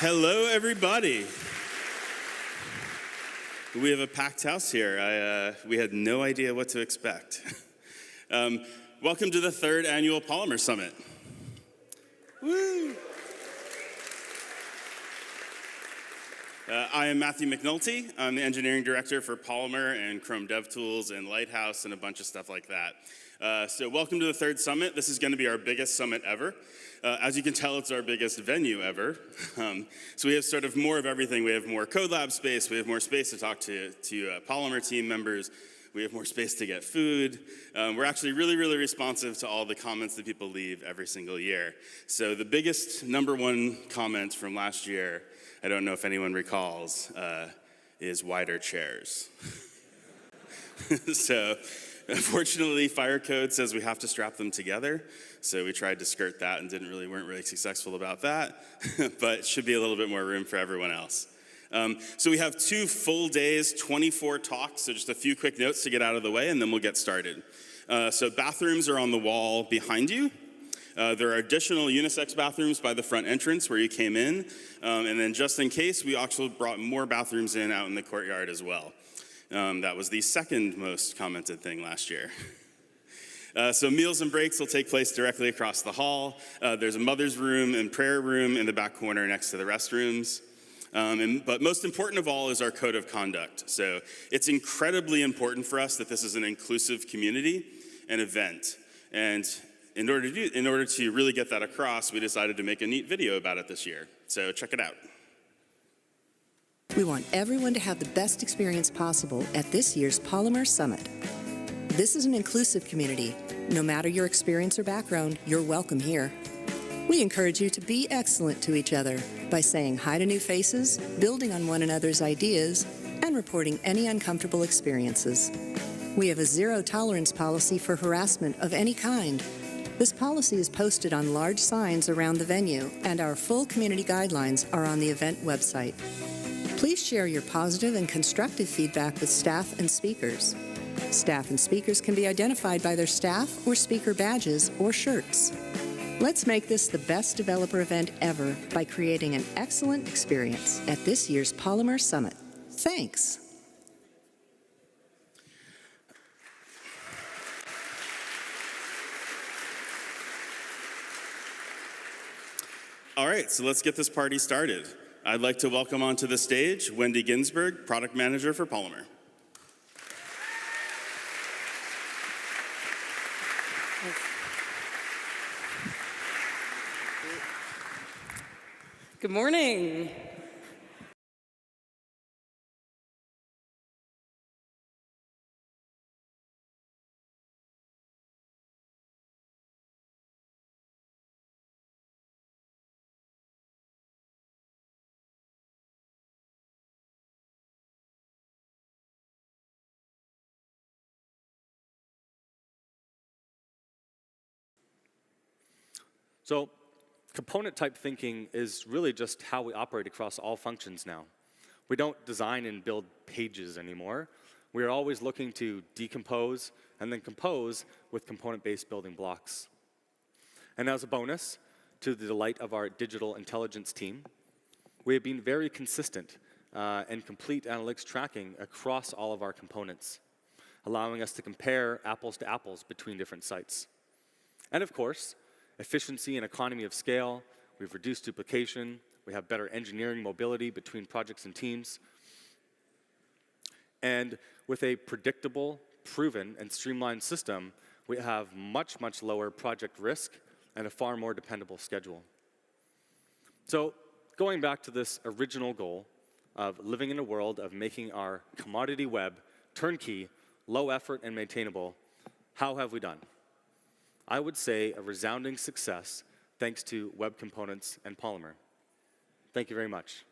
Hello, everybody. We have a packed house here. We had no idea what to expect. Welcome to the 3rd annual Polymer Summit. Woo! I am Matthew McNulty. I'm the engineering director for Polymer and Chrome DevTools and Lighthouse and a bunch of stuff like that. So welcome to the 3rd summit. This is going to be our biggest summit ever. As you can tell, it's our biggest venue ever. So we have sort of more of everything. We have more code lab space. We have more space to talk to Polymer team members. We have more space to get food. We're actually really, really responsive to all the comments that people leave every single year. So the biggest #1 comment from last year, I don't know if anyone recalls, is wider chairs. So unfortunately, fire code says we have to strap them together. So we tried to skirt that and weren't really successful about that. But it should be a little bit more room for everyone else. So we have 2 full days, 24 talks. So just a few quick notes to get out of the way, and then we'll get started. So bathrooms are on the wall behind you. There are additional unisex bathrooms by the front entrance where you came in. And then just in case, we actually brought more bathrooms in out in the courtyard as well. That was the 2nd most commented thing last year. So meals and breaks will take place directly across the hall. There's a mother's room and prayer room in the back corner next to the restrooms. But most important of all is our code of conduct. So it's incredibly important for us that this is an inclusive community and event. And in order to really get that across, we decided to make a neat video about it this year. So check it out. We want everyone to have the best experience possible at this year's Polymer Summit. This is an inclusive community. No matter your experience or background, you're welcome here. We encourage you to be excellent to each other by saying hi to new faces, building on one another's ideas, and reporting any uncomfortable experiences. We have a zero-tolerance policy for harassment of any kind. This policy is posted on large signs around the venue, and our full community guidelines are on the event website. Please share your positive and constructive feedback with staff and speakers. Staff and speakers can be identified by their staff or speaker badges or shirts. Let's make this the best developer event ever by creating an excellent experience at this year's Polymer Summit. Thanks. All right, so let's get this party started. I'd like to welcome onto the stage Wendy Ginsberg, Product Manager for Polymer. Good morning. So component type thinking is really just how we operate across all functions now. We don't design and build pages anymore. We are always looking to decompose and then compose with component-based building blocks. And as a bonus, to the delight of our digital intelligence team, we have been very consistent and complete analytics tracking across all of our components, allowing us to compare apples to apples between different sites. And of course, efficiency and economy of scale, we've reduced duplication, we have better engineering mobility between projects and teams. And with a predictable, proven, and streamlined system, we have much, much lower project risk and a far more dependable schedule. So going back to this original goal of living in a world of making our commodity web turnkey, low effort, and maintainable, how have we done? I would say a resounding success thanks to web components and Polymer. Thank you very much.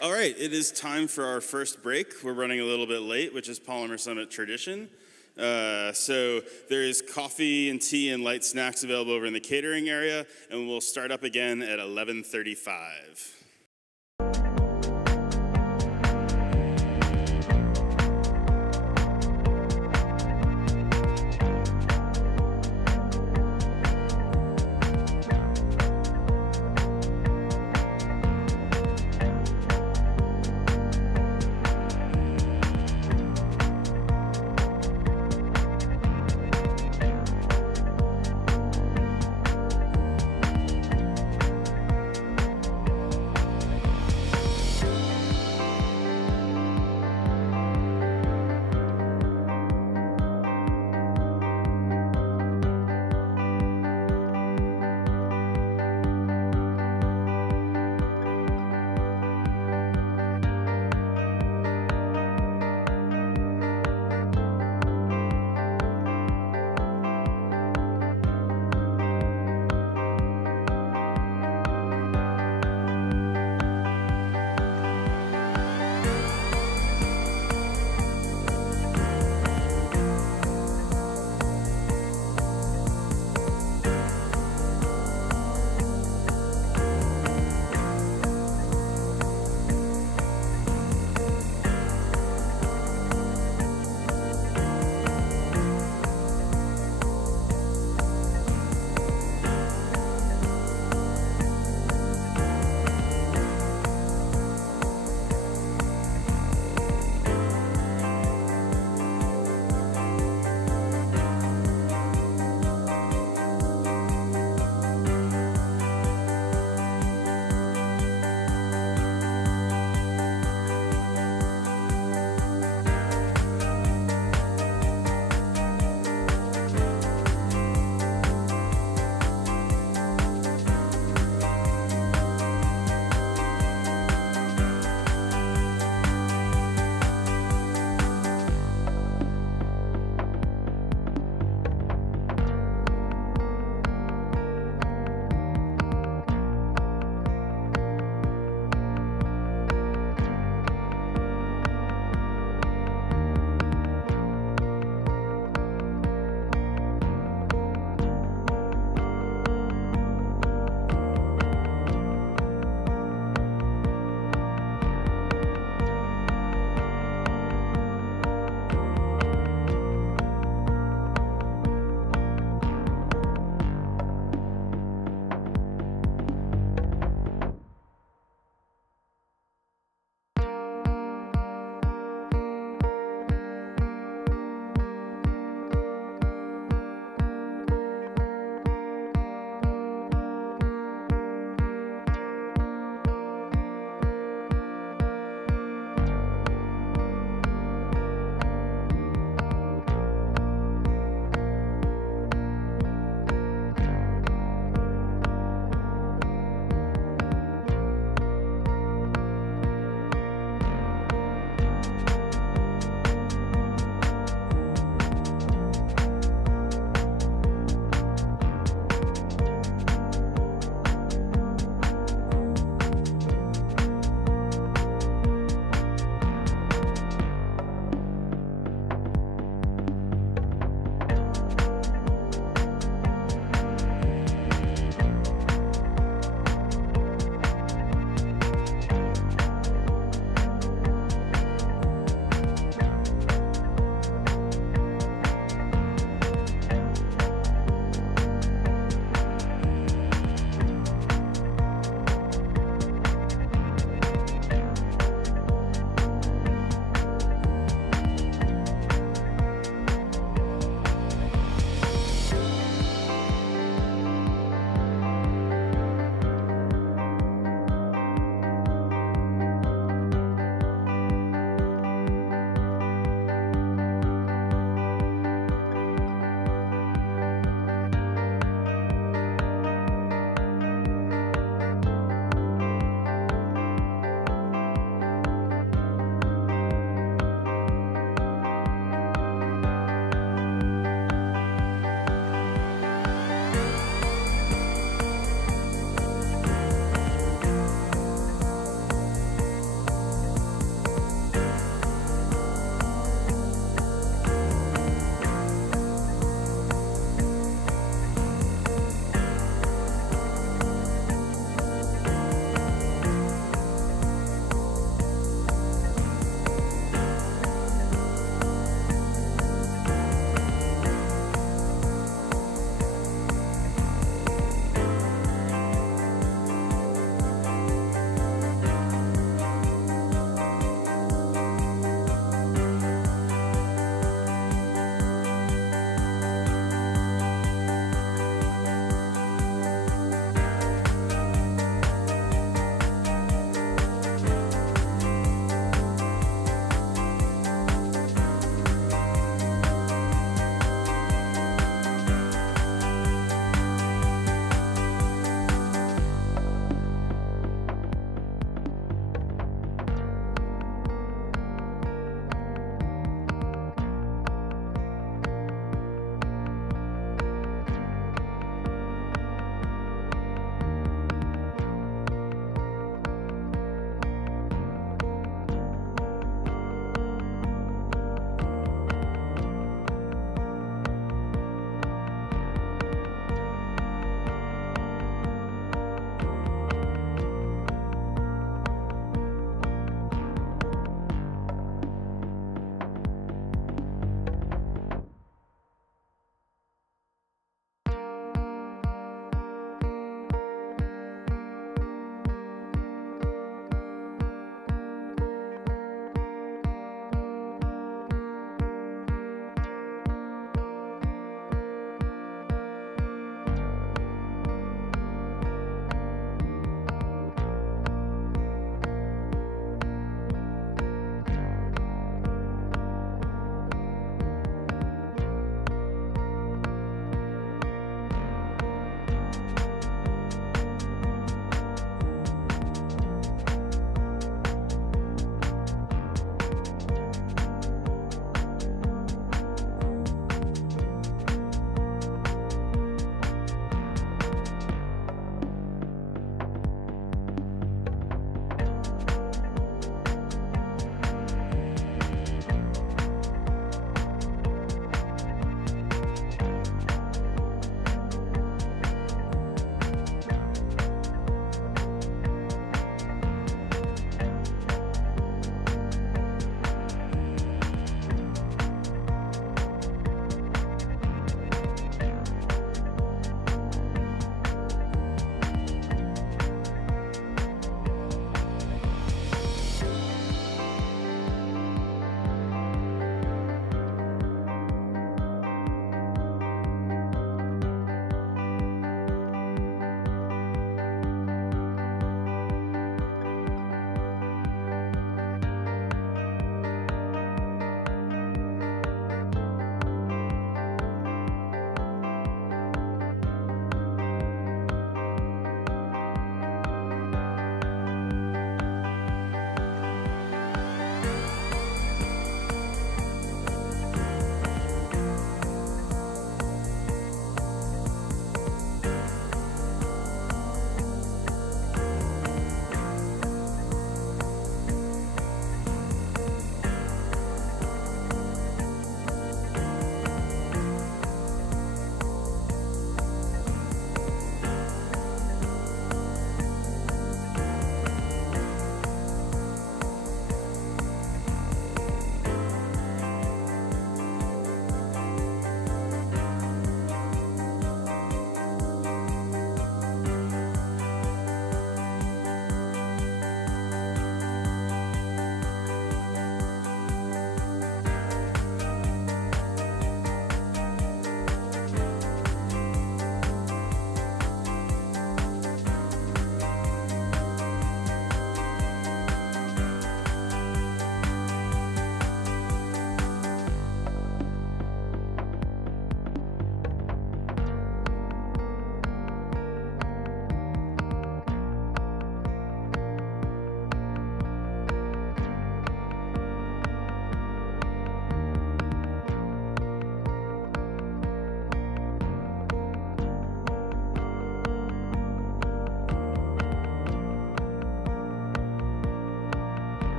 All right, it is time for our first break. We're running a little bit late, which is Polymer Summit tradition. So there is coffee and tea and light snacks available over in the catering area, and we'll start up again at 11:35.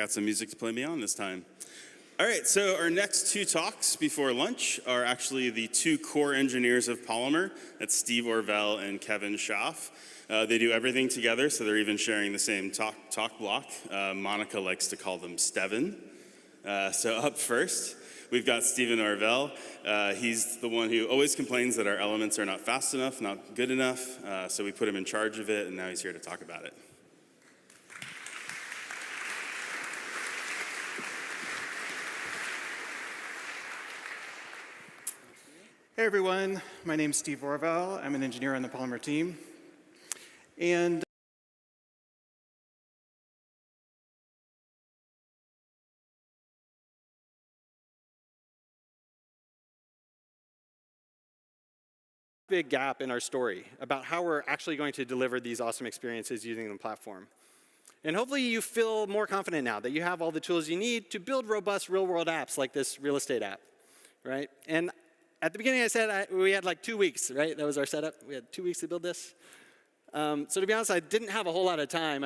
got some music to play me on this time. All right, so our next two talks before lunch are actually the two core engineers of Polymer. That's Steve Orvell and Kevin Schaff. They do everything together, so they're even sharing the same talk block. Monica likes to call them Steven. So up first, we've got Stephen Orvell. He's the one who always complains that our elements are not fast enough, not good enough. So we put him in charge of it, and now he's here to talk about it. Hey everyone, my name's Steve Orvell. I'm an engineer on the Polymer team. And big gap in our story about how we're actually going to deliver these awesome experiences using the platform. And hopefully you feel more confident now that you have all the tools you need to build robust real-world apps like this real estate app, right? And at the beginning I said we had like 2 weeks, right? That was our setup. We had 2 weeks to build this. So to be honest, I didn't have a whole lot of time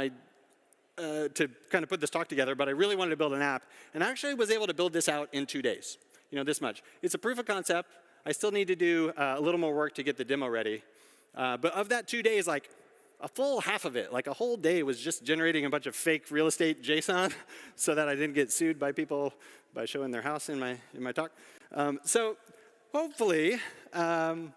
to kind of put this talk together, but I really wanted to build an app. And I actually was able to build this out in 2 days, this much. It's a proof of concept. I still need to do a little more work to get the demo ready. But of that 2 days, like a full half of it, like a whole day was just generating a bunch of fake real estate JSON so that I didn't get sued by people by showing their house in my talk. So hopefully, from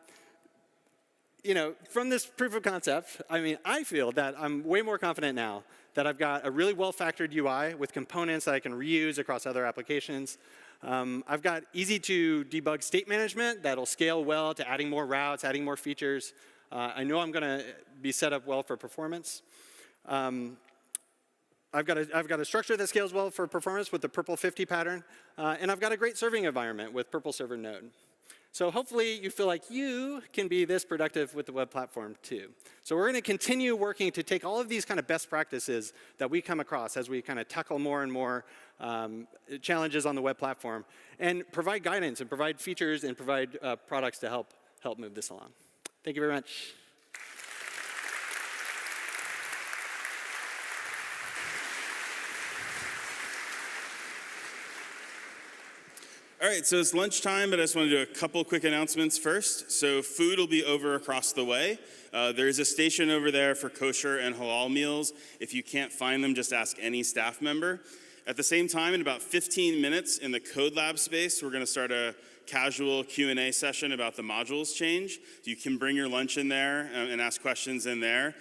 this proof of concept, I feel that I'm way more confident now that I've got a really well-factored UI with components that I can reuse across other applications. I've got easy to debug state management that'll scale well to adding more routes, adding more features. I know I'm going to be set up well for performance. I've got a structure that scales well for performance with the Purple 50 pattern. And I've got a great serving environment with Purple Server Node. So hopefully you feel like you can be this productive with the web platform too. So we're going to continue working to take all of these kind of best practices that we come across as we kind of tackle more and more challenges on the web platform and provide guidance and provide features and provide products to help move this along. Thank you very much. All right, so it's lunchtime, but I just want to do a couple quick announcements first. So food will be over across the way. There's a station over there for kosher and halal meals. If you can't find them, just ask any staff member. At the same time, in about 15 minutes in the Code Lab space, we're going to start a casual Q&A session about the modules change. You can bring your lunch in there and ask questions in there.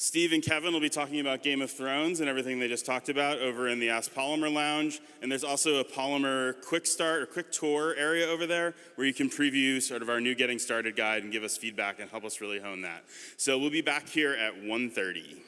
Steve and Kevin will be talking about Game of Thrones and everything they just talked about over in the Ask Polymer Lounge. And there's also a Polymer quick start or quick tour area over there where you can preview sort of our new Getting Started guide and give us feedback and help us really hone that. So we'll be back here at 1:30.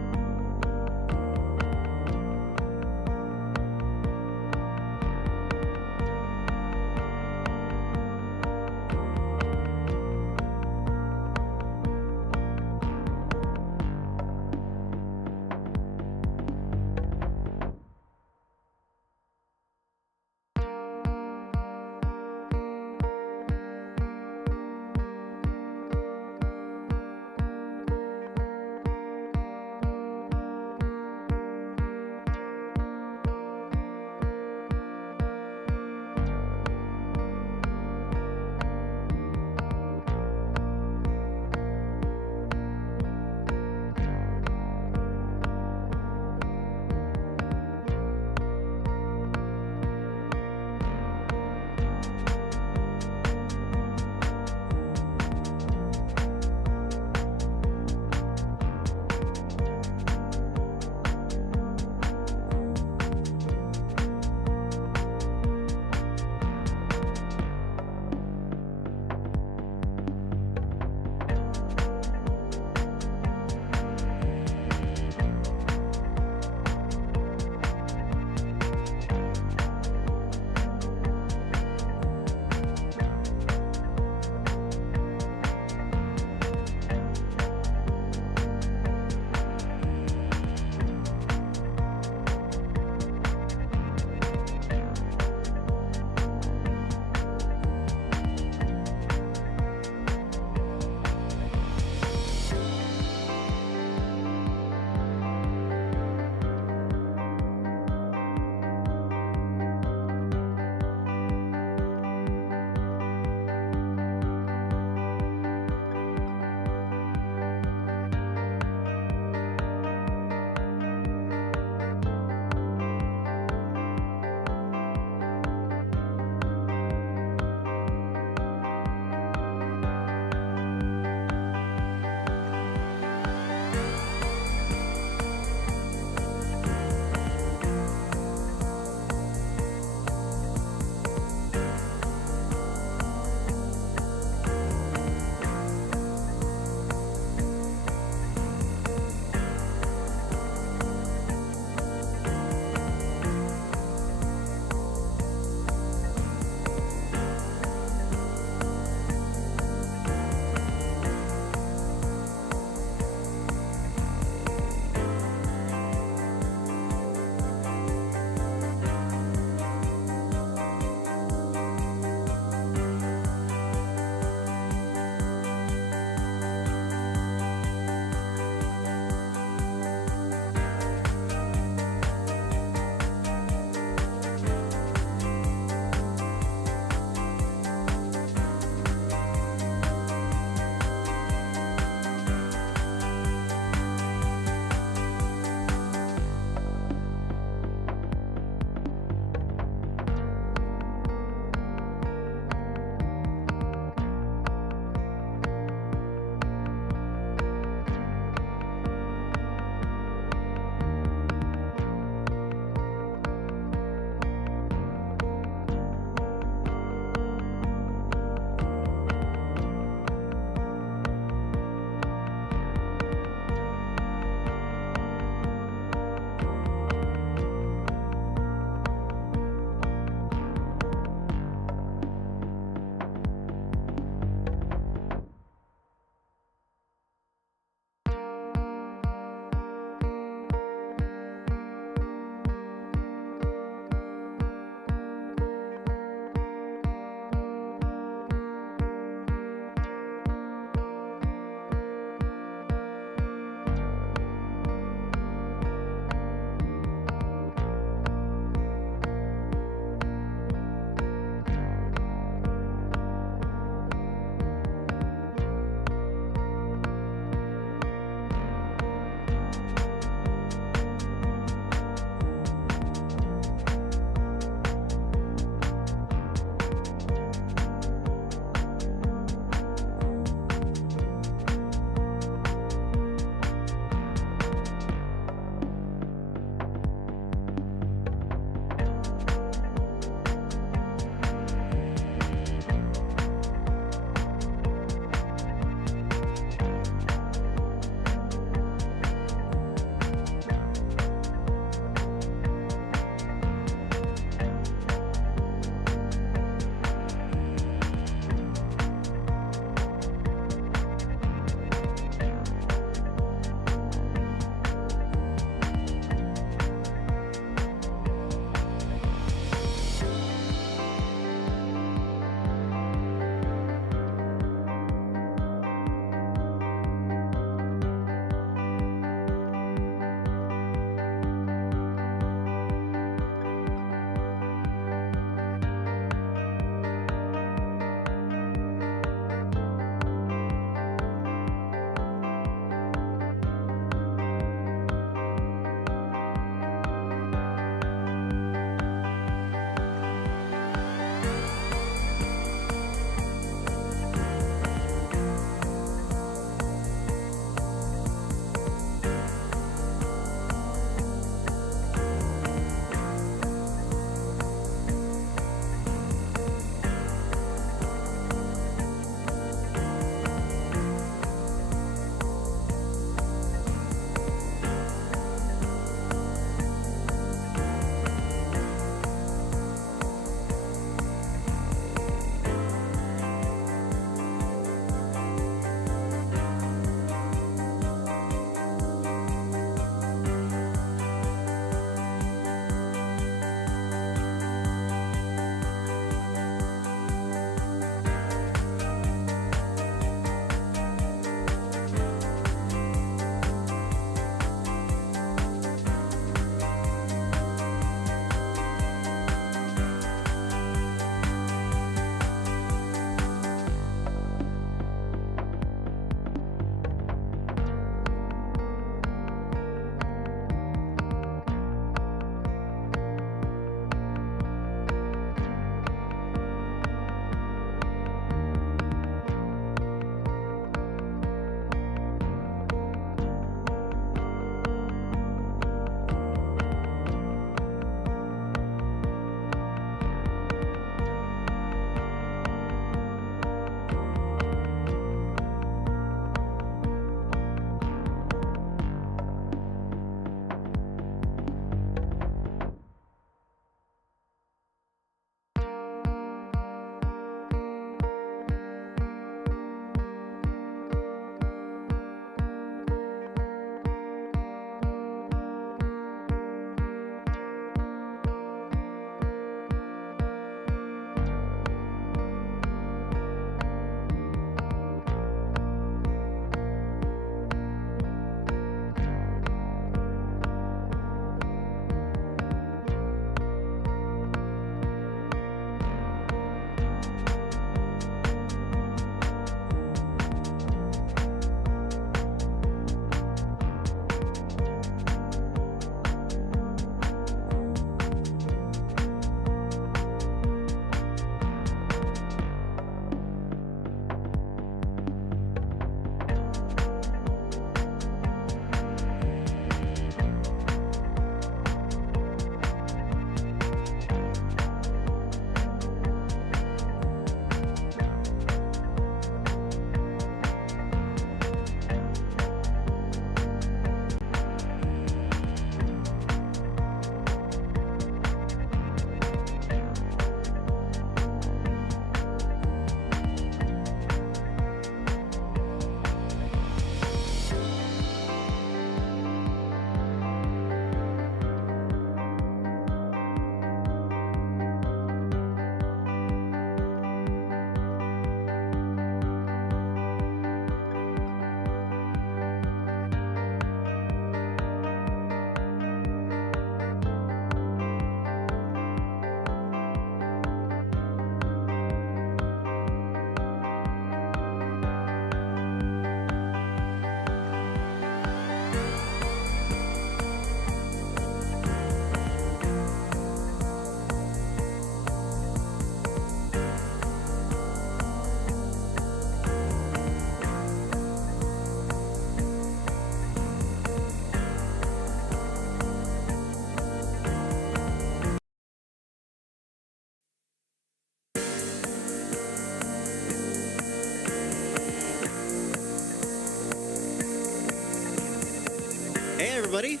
everybody.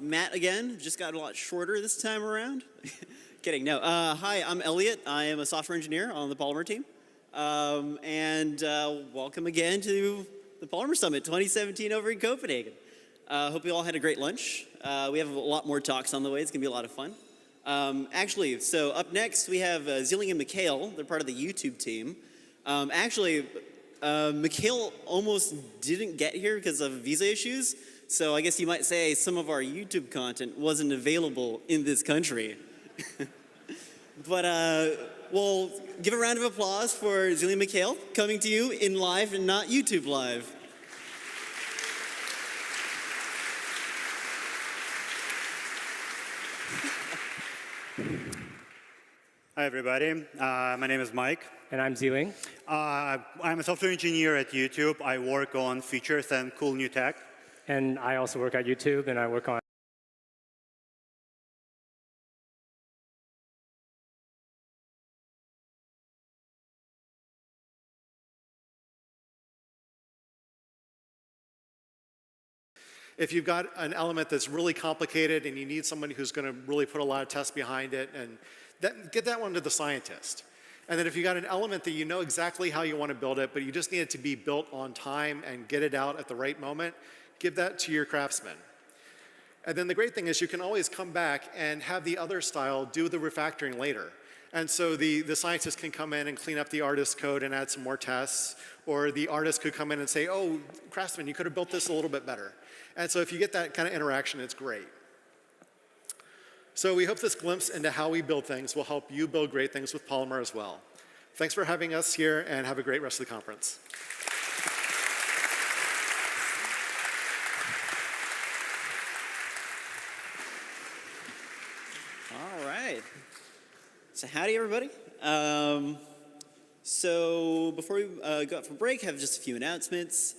Matt again, just got a lot shorter this time around. Kidding, no. Hi, I'm Elliot. I am a software engineer on the Polymer team. Welcome again to the Polymer Summit 2017 over in Copenhagen. Hope you all had a great lunch. We have a lot more talks on the way. It's going to be a lot of fun. So up next we have Zilling and Mikhail. They're part of the YouTube team. Mikhail almost didn't get here because of visa issues. So I guess you might say some of our YouTube content wasn't available in this country. But we'll give a round of applause for Zilling and Mikhail coming to you in live and not YouTube live. Hi, everybody. My name is Mike. And I'm Zilling. I'm a software engineer at YouTube. I work on features and cool new tech. And I also work at YouTube, and I work on If you've got an element that's really complicated and you need somebody who's going to really put a lot of tests behind it, and get that one to the scientist. And then if you got an element that you know exactly how you want to build it, but you just need it to be built on time and get it out at the right moment, give that to your craftsman. And then the great thing is you can always come back and have the other style do the refactoring later. And so the scientist can come in and clean up the artist's code and add some more tests, or the artist could come in and say, oh, craftsman, you could have built this a little bit better. And so if you get that kind of interaction, it's great. So we hope this glimpse into how we build things will help you build great things with Polymer as well. Thanks for having us here, and have a great rest of the conference. All right. So howdy, everybody. So before we go out for break, I have just a few announcements.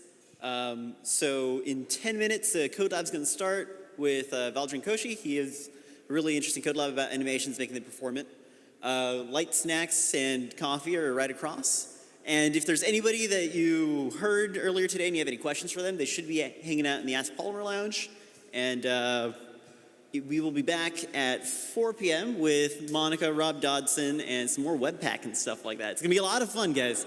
So in 10 minutes, the Code Lab's going to start with Valdrin Koshi. He has a really interesting Code Lab about animations, making them performant. Light snacks and coffee are right across. And if there's anybody that you heard earlier today and you have any questions for them, they should be hanging out in the Ask Polymer Lounge. And we will be back at 4 p.m. with Monica, Rob Dodson, and some more Webpack and stuff like that. It's going to be a lot of fun, guys.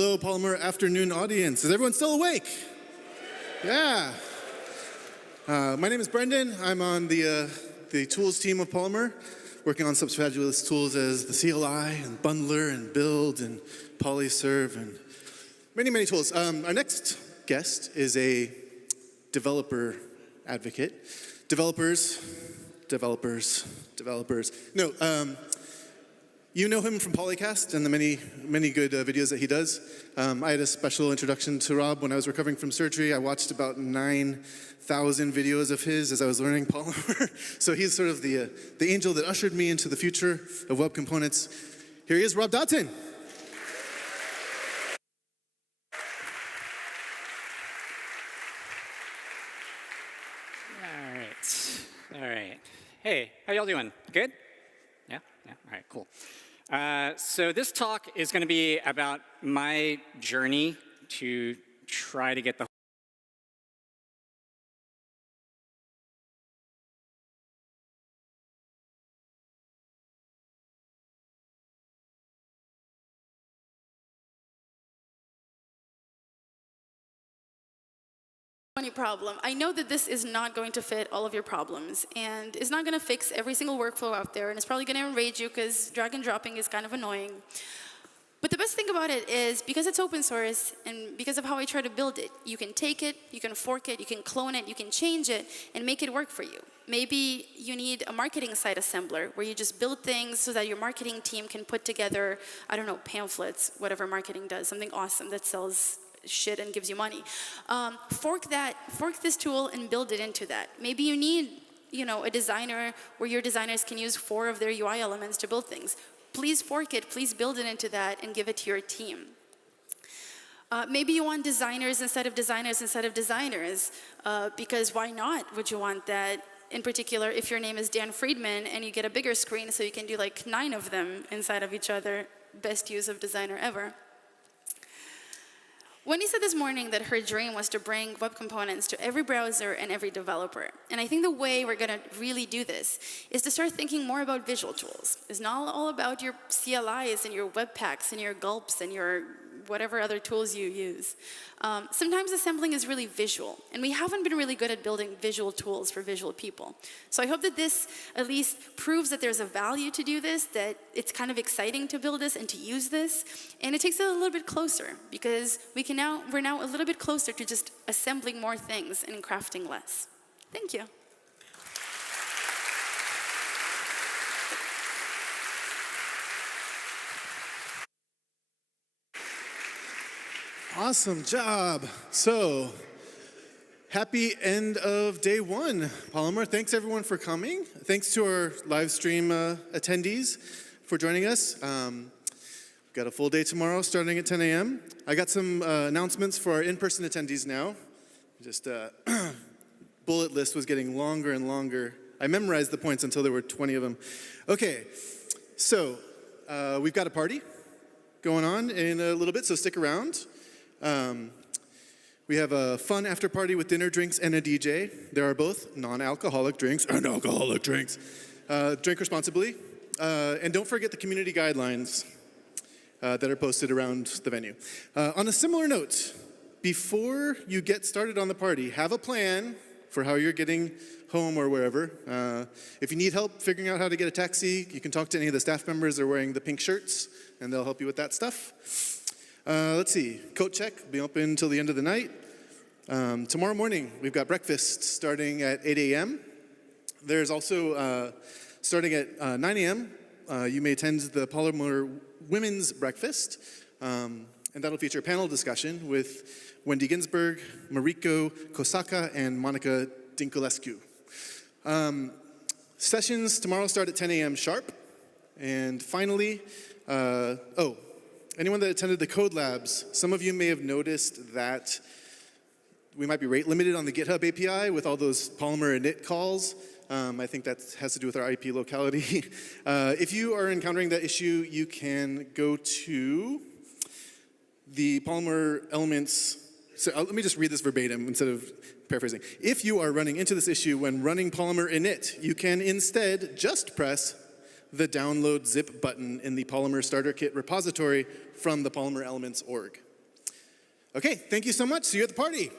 Hello, Polymer afternoon audience. Is everyone still awake? Yeah. My name is Brendan. I'm on the tools team of Polymer, working on such fabulous tools as the CLI and Bundler and Build and Polyserve and many, many tools. Our next guest is a developer advocate. Developers. No, you know him from Polycast and the many, many good videos that he does. I had a special introduction to Rob when I was recovering from surgery. I watched about 9,000 videos of his as I was learning Polymer. So he's sort of the angel that ushered me into the future of web components. Here he is, Rob Dotson. All right. Hey, how y'all doing? Good? Yeah? All right, cool. So this talk is going to be about my journey to try to get the problem. I know that this is not going to fit all of your problems, and it's not going to fix every single workflow out there, and it's probably going to enrage you because drag and dropping is kind of annoying. But the best thing about it is, because it's open source, and because of how I try to build it, you can take it, you can fork it, you can clone it, you can change it, and make it work for you. Maybe you need a marketing site assembler, where you just build things so that your marketing team can put together, I don't know, pamphlets, whatever marketing does, something awesome that sells shit and gives you money. Fork this tool and build it into that. Maybe you need, a designer where your designers can use 4 of their UI elements to build things. Please fork it, please build it into that and give it to your team. Maybe you want designers instead of designers because why not would you want that? In particular, if your name is Dan Friedman and you get a bigger screen so you can do like 9 of them inside of each other, best use of designer ever. Wendy said this morning that her dream was to bring web components to every browser and every developer. And I think the way we're going to really do this is to start thinking more about visual tools. It's not all about your CLIs and your webpacks and your gulps and your whatever other tools you use. Sometimes assembling is really visual, and we haven't been really good at building visual tools for visual people. So I hope that this at least proves that there's a value to do this, that it's kind of exciting to build this and to use this, and it takes it a little bit closer, because we're now a little bit closer to just assembling more things and crafting less. Thank you. Awesome job. So, happy end of day 1, Polymer. Thanks everyone for coming. Thanks to our live stream attendees for joining us. We've got a full day tomorrow starting at 10 a.m. I got some announcements for our in-person attendees now. Just bullet list was getting longer and longer. I memorized the points until there were 20 of them. Okay, so we've got a party going on in a little bit, so stick around. We have a fun after party with dinner, drinks, and a DJ. There are both non-alcoholic drinks and alcoholic drinks. Drink responsibly. And don't forget the community guidelines that are posted around the venue. On a similar note, before you get started on the party, have a plan for how you're getting home or wherever. If you need help figuring out how to get a taxi, you can talk to any of the staff members. They're wearing the pink shirts, and they'll help you with that stuff. Let's see, coat check will be open until the end of the night. Tomorrow morning, we've got breakfast starting at 8 a.m. There's also, starting at 9 a.m., you may attend the Polymer Women's Breakfast, and that'll feature a panel discussion with Wendy Ginsberg, Mariko Kosaka, and Monica Dinkulescu. Sessions tomorrow start at 10 a.m. sharp. And finally, anyone that attended the Code Labs, some of you may have noticed that we might be rate limited on the GitHub API with all those Polymer init calls. I think that has to do with our IP locality. If you are encountering that issue, you can go to the Polymer elements. So let me just read this verbatim instead of paraphrasing. If you are running into this issue when running Polymer init, you can instead just press the download zip button in the Polymer starter kit repository from the Polymer elements org. Okay, thank you so much. See you at the party.